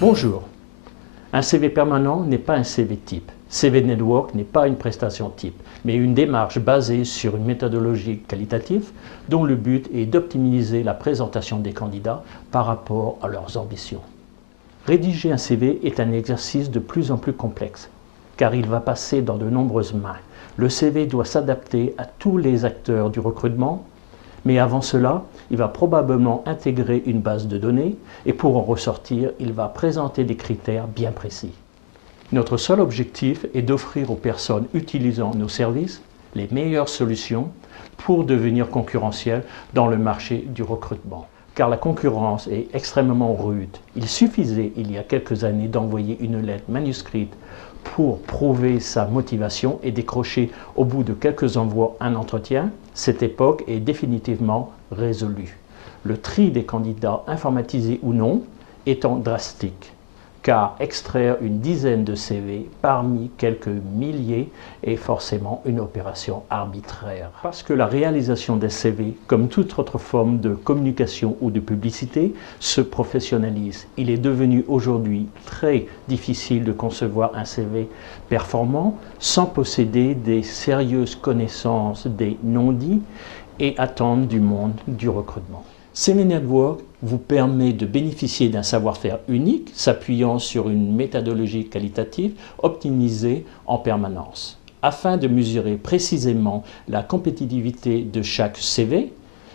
Bonjour. Un CV permanent n'est pas un CV type. CV Network n'est pas une prestation type, mais une démarche basée sur une méthodologie qualitative dont le but est d'optimiser la présentation des candidats par rapport à leurs ambitions. Rédiger un CV est un exercice de plus en plus complexe, car il va passer dans de nombreuses mains. Le CV doit s'adapter à tous les acteurs du recrutement, mais avant cela, il va probablement intégrer une base de données et pour en ressortir, il va présenter des critères bien précis. Notre seul objectif est d'offrir aux personnes utilisant nos services les meilleures solutions pour devenir concurrentiels dans le marché du recrutement. Car la concurrence est extrêmement rude. Il suffisait il y a quelques années d'envoyer une lettre manuscrite pour prouver sa motivation et décrocher au bout de quelques envois un entretien. Cette époque est définitivement révolue. Le tri des candidats, informatisés ou non, étant drastique, car extraire une dizaine de CV parmi quelques milliers est forcément une opération arbitraire. Parce que la réalisation des CV, comme toute autre forme de communication ou de publicité, se professionnalise. Il est devenu aujourd'hui très difficile de concevoir un CV performant sans posséder des sérieuses connaissances des non-dits et attentes du monde du recrutement. CV Network vous permet de bénéficier d'un savoir-faire unique s'appuyant sur une méthodologie qualitative optimisée en permanence. Afin de mesurer précisément la compétitivité de chaque CV,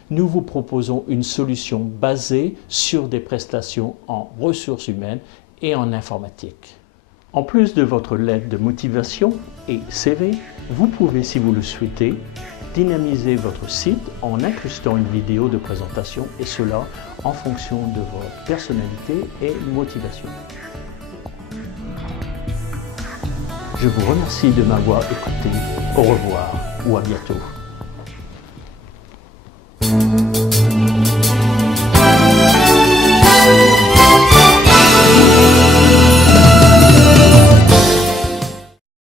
nous vous proposons une solution basée sur des prestations en ressources humaines et en informatique. En plus de votre lettre de motivation et CV, vous pouvez, si vous le souhaitez, dynamiser votre site en incrustant une vidéo de présentation et cela en fonction de votre personnalité et motivation. Je vous remercie de m'avoir écouté. Au revoir ou à bientôt.